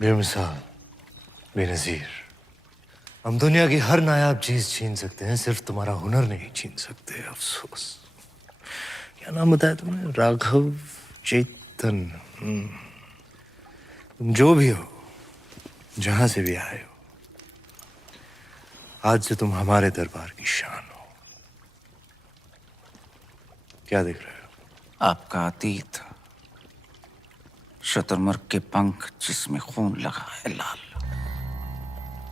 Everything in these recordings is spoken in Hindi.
बेमिसाल, बेनज़ीर। हम दुनिया की हर नायाब चीज छीन सकते हैं, सिर्फ तुम्हारा हुनर नहीं छीन सकते। अफसोस। क्या नाम बताया तुमने? राघव चेतन। तुम जो भी हो, जहां से भी आए हो, आज से तुम हमारे दरबार की शान हो। क्या देख रहे हो? आपका अतीत, शुतुरमुर्ग के पंख जिसमें खून लगा है लाल,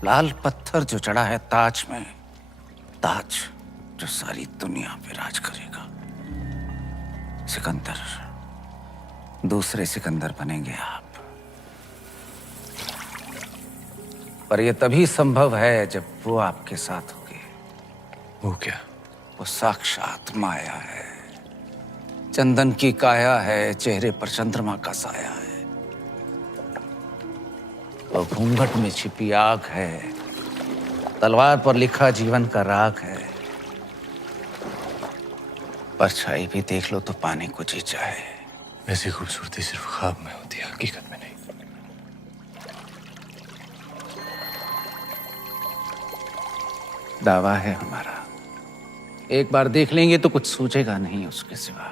लाल पत्थर जो चढ़ा है ताज में, ताज जो सारी दुनिया पे राज करेगा। सिकंदर, दूसरे सिकंदर बनेंगे आप। पर यह तभी संभव है जब वो आपके साथ होगे। वो क्या? वो साक्षात माया है, चंदन की काया है, चेहरे पर चंद्रमा का साया है। वो घूंघट में छिपी आग है, तलवार पर लिखा जीवन का राग है। परछाई भी देख लो तो पाने को जी चाहे। ऐसी खूबसूरती सिर्फ ख्वाब में होती है, हकीकत में नहीं। दावा है हमारा, एक बार देख लेंगे तो कुछ सूझेगा नहीं उसके सिवा।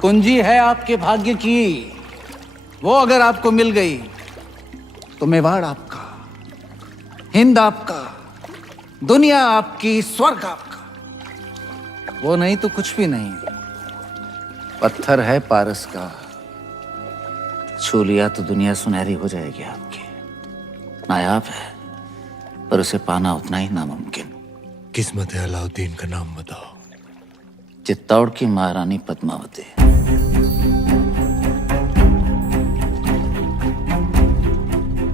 कुंजी है आपके भाग्य की, वो अगर आपको मिल गई तो मेवाड़ आपका, हिंद आपका, दुनिया आपकी, स्वर्ग आपका। वो नहीं तो कुछ भी नहीं। पत्थर है पारस का, छू लिया तो दुनिया सुनहरी हो जाएगी आपकी। नायाब है पर उसे पाना उतना ही नामुमकिन। किस्मत है अलाउद्दीन का नाम बताओ। चित्तौड़ की महारानी पद्मावती।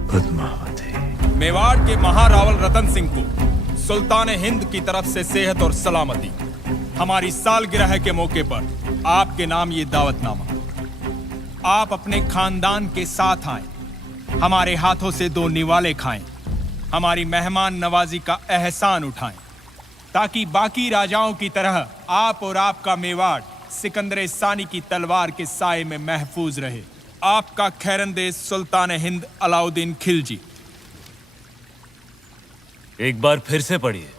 पद्मावती। मेवाड़ के महारावल रतन सिंह को सुल्तान हिंद की तरफ से सेहत और सलामती। हमारी सालगिरह के मौके पर आपके नाम ये दावतनामा। आप अपने खानदान के साथ आए, हमारे हाथों से 2 निवाले खाएं, हमारी मेहमान नवाजी का एहसान उठाएं, ताकि बाकी राजाओं की तरह आप और आपका मेवाड़ सिकंदर सानी की तलवार के साए में महफूज रहे। आपका खैरंदेज सुल्तान हिंद अलाउद्दीन खिलजी। एक बार फिर से पढ़िए।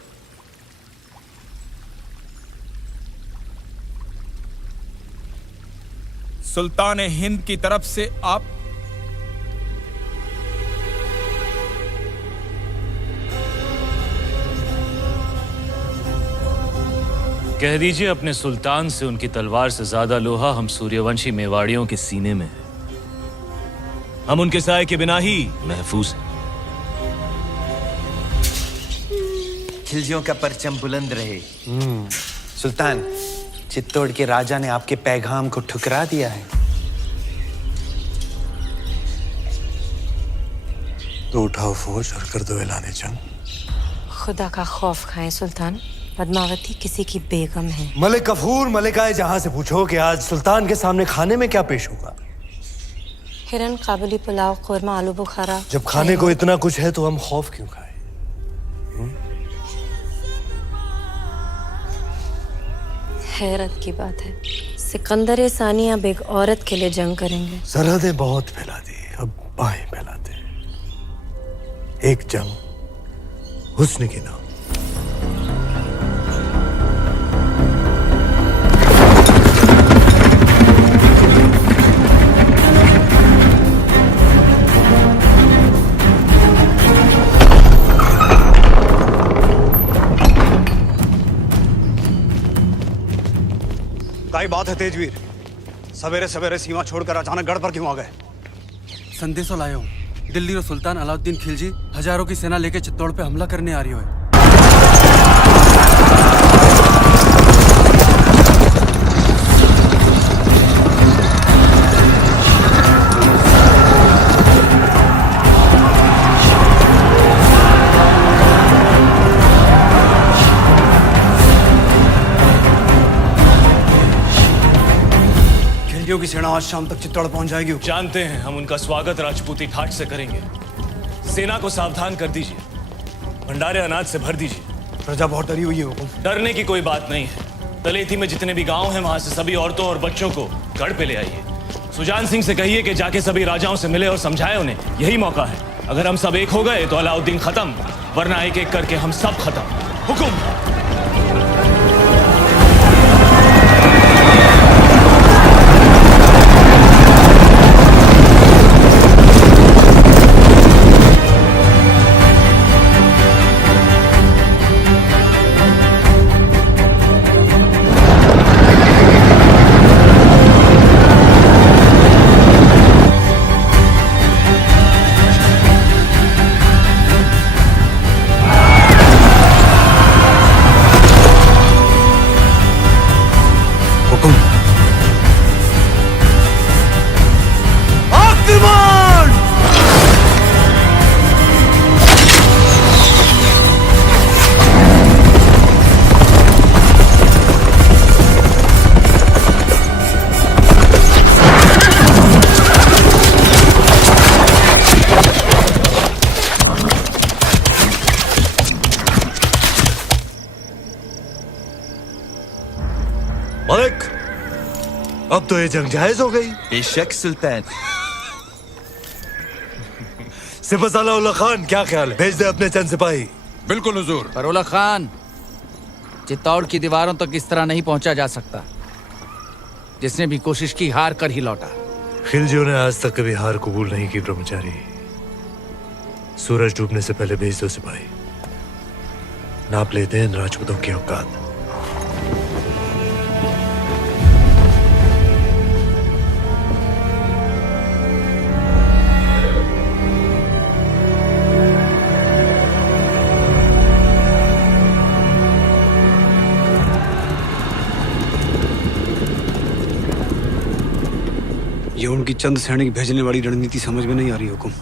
सुल्तान हिंद की तरफ से आप कह दीजिए अपने सुल्तान से उनकी तलवार से ज्यादा लोहा हम सूर्यवंशी मेवाड़ियों के सीने में है। हम उनके साए के बिना ही महफूज हैं। खिलजियों का परचम बुलंद रहे। सुल्तान, चित्तौड़ के राजा ने आपके पैगाम को ठुकरा दिया है। तो उठाओ फौज और कर दो ऐलान जंग। खुदा का खौफ खाएं सुल्तान, पद्मावती किसी की बेगम है। मलिक गफूर मलिकाए जहां से पूछो कि आज सुल्तान के सामने खाने में क्या पेश होगा। हिरन, काबुली पुलाव, कोरमा, आलू बुखारा। जब खाने को इतना कुछ है तो हम खौफ क्यों खाएं? हैरत की बात है, सिकंदर सानी अब एक औरत के लिए जंग करेंगे। सरहदें बहुत फैला दी, अब बाहें फैलाते हैं। एक जंग हुस्न के नाम। क्या बात है तेजवीर? सवेरे सवेरे सीमा छोड़कर अचानक गढ़ पर क्यों आ गए? संदेशो लाया हूँ। दिल्ली रो सुल्तान अलाउद्दीन खिलजी हजारों की सेना लेके चित्तौड़ पे हमला करने आ रही है। की सेना आज शाम तक चित्तौड़ पहुंच जाएगी। जानते हैं, हम उनका स्वागत राजपूती घाट से करेंगे। सेना को सावधान कर दीजिए, भंडारे अनाज से भर दीजिए। प्रजा बहुत डरी हुई है हुकुम। डरने की कोई बात नहीं है। तलेठी में जितने भी गांव हैं वहां से सभी औरतों और बच्चों को गढ़ पे ले आइए। सुजान सिंह से कहिए कि जाके सभी राजाओं से मिले और समझाए उन्हें, यही मौका है। अगर हम सब एक हो गए तो अलाउद्दीन खत्म, वरना एक एक करके हम सब खत्म। हुकुम। मलिक, अब तो ये जंग जायज हो गई। बेशक सुल्तान। सिपहसालार उल्ला खान, क्या ख्याल है? भेज दे अपने चंद सिपाही। बिल्कुल हुजूर। पर उल्ला खान, चित्तौड़ की दीवारों तक इस तरह नहीं पहुंचा जा सकता। जिसने भी कोशिश की हार कर ही लौटा। खिलजियों ने आज तक कभी हार कबूल नहीं की ब्रह्मचारी। सूरज डूबने से पहले भेज दो सिपाही। नाप लेते हैं इन राजपूतों की औकात। ये उनकी चंद सैनिक भेजने वाली रणनीति समझ में नहीं आ रही हुकुम।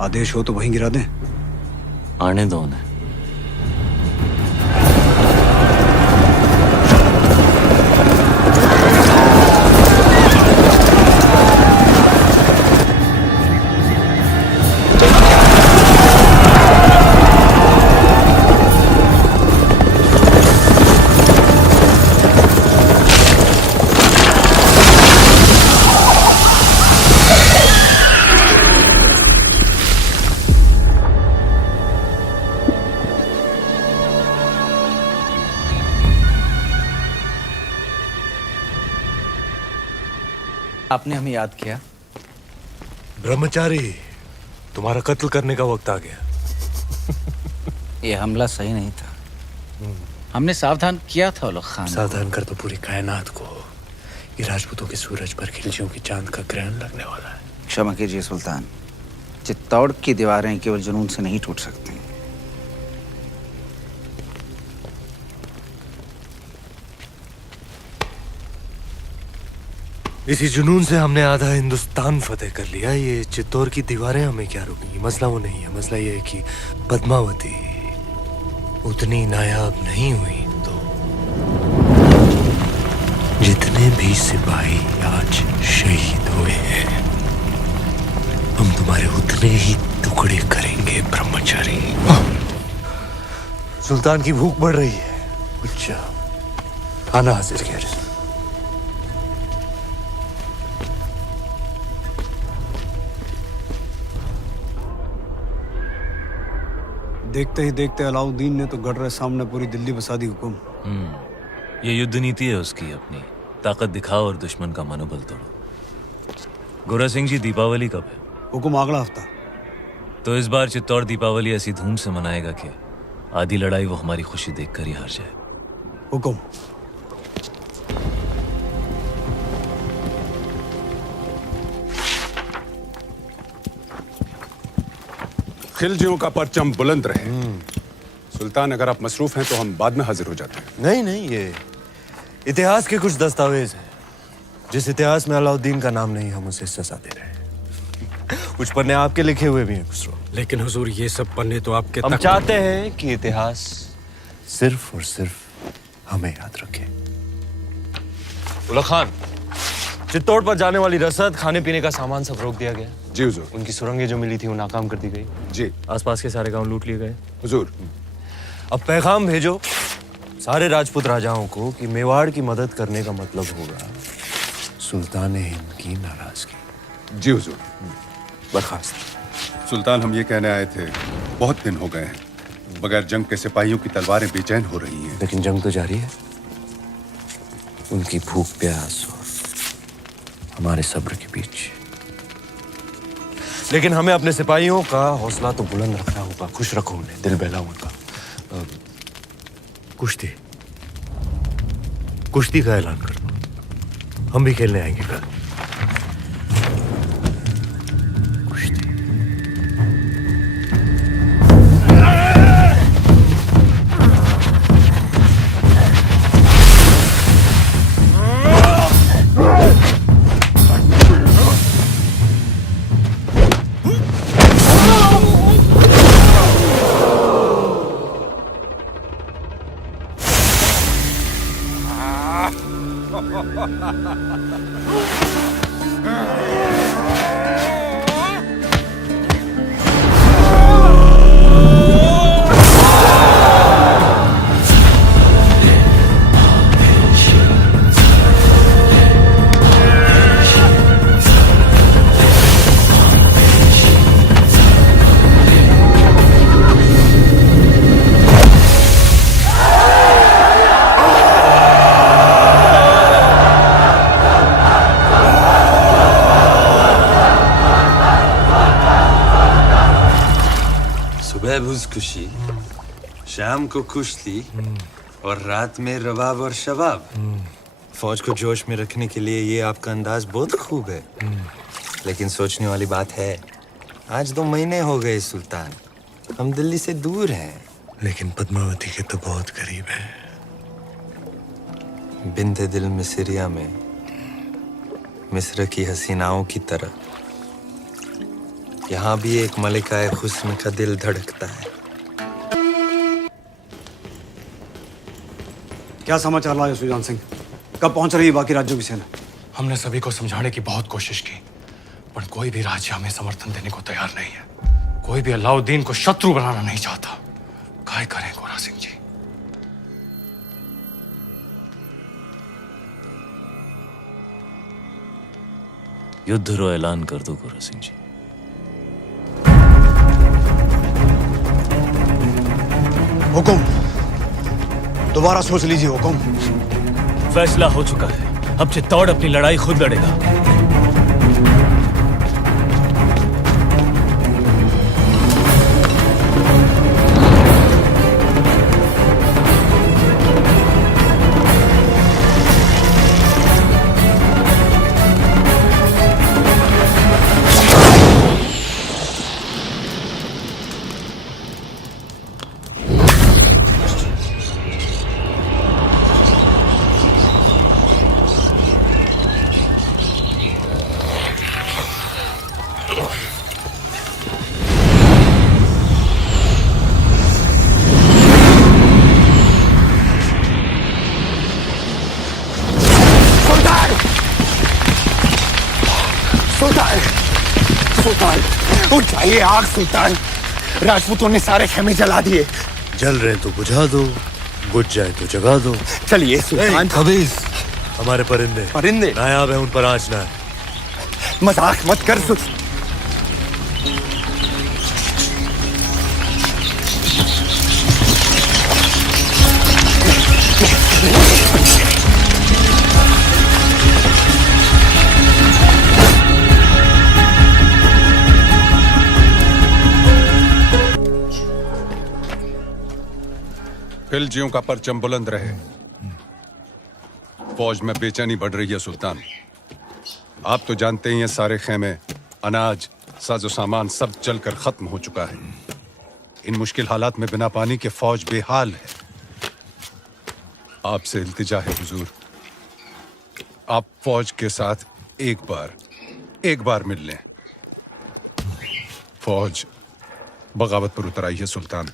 आदेश हो तो वहीं गिरा दें। आने दो उन्हें। आपने हमें याद किया। ब्रह्मचारी, तुम्हारा कत्ल करने का वक्त आ गया। ये हमला सही नहीं था। हमने सावधान किया था उल्ला खान। सावधान कर तो पूरी कायनात को। ये राजपूतों के सूरज पर खिलजियों की चांद का ग्रहण लगने वाला है। क्षमा कीजिए सुल्तान, चित्तौड़ की दीवारें केवल जुनून से नहीं टूट सकती। इसी जुनून से हमने आधा हिंदुस्तान फतेह कर लिया। ये चित्तौड़ की दीवारें हमें क्या रोकेंगी? मसला वो नहीं है। मसला ये है कि पद्मावती उतनी नायाब नहीं हुई तो जितने भी सिपाही आज शहीद हुए हैं, हम तुम्हारे उतने ही टुकड़े करेंगे ब्रह्मचारी। सुल्तान की भूख बढ़ रही है। अच्छा, खाना हाजिर किया। देखते ही देखते अलाउद्दीन ने तो गढ़ सामने पूरी दिल्ली बसा दी हुकुम। ये युद्ध नीति है उसकी अपनी। ताकत दिखाओ और दुश्मन का मनोबल तोड़ो। गोरा सिंह जी, दीपावली कब है? हुकुम अगला हफ्ता। तो इस बार चित्तौड़ दीपावली ऐसी धूम से मनाएगा कि आधी लड़ाई वो हमारी खुशी देखकर ही हार जाए। हुकुम। खिलजियों का परचम बुलंद रहे। सुल्तान, अगर आप मसरूफ हैं तो हम बाद में हाजिर हो जाते हैं। नहीं नहीं, ये इतिहास के कुछ दस्तावेज हैं। जिस इतिहास में अलाउद्दीन का नाम नहीं, हम उसे सजा दे रहे हैं। कुछ पन्ने आपके लिखे हुए भी हैं खुसरो। लेकिन हुजूर, ये सब पन्ने तो आपके हम तक... चाहते हैं कि इतिहास सिर्फ और सिर्फ हमें याद रखे। उल्ला खान, चित्तौड़ पर जाने वाली रसद, खाने पीने का सामान सब रोक दिया गया। जी हुजूर। उनकी सुरंगें जो मिली थी वो नाकाम कर दी गई। जी आसपास के सारे गांव लूट लिए गए। हुजूर। अब पैगाम भेजो सारे राजपूत राजाओं को कि मेवाड़ की मदद करने का मतलब होगा सुल्तान हिंद की नाराजगी। जी हुजूर। बर्खास्त। सुल्तान, हम ये कहने आए थे, बहुत दिन हो गए हैं बगैर जंग के सिपाहियों की तलवारें बेचैन हो रही हैं। लेकिन जंग तो जारी है। उनकी भूख प्यास और हमारे सब्र के बीच। लेकिन हमें अपने सिपाहियों का हौसला तो बुलंद रखना होगा, खुश रखो उन्हें, दिल बहला उनका। कुश्ती कुश्ती का ऐलान कर दो, हम भी खेलने आएंगे कल। कुश्ती। सुबह खुशी, शाम को कुश्ती और रात में रवाब और शबाब। फौज को जोश में रखने के लिए ये आपका अंदाज बहुत खूब है। लेकिन सोचने वाली बात है, आज 2 महीने हो गए सुल्तान, हम दिल्ली से दूर हैं। लेकिन पद्मावती के तो बहुत करीब है। बिंदे दिल मिस्रिया में मिस्र की हसीनाओं की तरह यहाँ भी एक मलिकाए हुस्न का दिल धड़कता है। क्या समाचार लाए सुजान सिंह? कब पहुंच रही है बाकी राज्यों की सेना? हमने सभी को समझाने की बहुत कोशिश की, पर कोई भी राज्य हमें समर्थन देने को तैयार नहीं है। कोई भी अलाउद्दीन को शत्रु बनाना नहीं चाहता। काय करें गोरा सिंह जी? युद्ध रो ऐलान कर दो गोरा सिंह जी। हुकुम, दोबारा सोच लीजिए हुकुम। फैसला हो चुका है, अब चित्तौड़ अपनी लड़ाई खुद लड़ेगा। सुल्तान, उठ जाइए आग सुल्तान। राजपूतों ने सारे खेमे जला दिए। जल रहे तो बुझा दो, बुझ जाए तो जगा दो। चलिए सुल्तान। खबीज, हमारे परिंदे परिंदे नायाब है, उन पर आँच ना है। मजाक मत कर खिलजियों का परचम बुलंद रहे। फौज में बेचैनी बढ़ रही है सुल्तान। आप तो जानते ही हैं, सारे खेमे, अनाज, साजो सामान सब जलकर खत्म हो चुका है। इन मुश्किल हालात में बिना पानी के फौज बेहाल है। आपसे इल्तिजा है हुजूर, आप फौज के साथ एक बार मिल लें। फौज बगावत पर उतर आई है सुल्तान।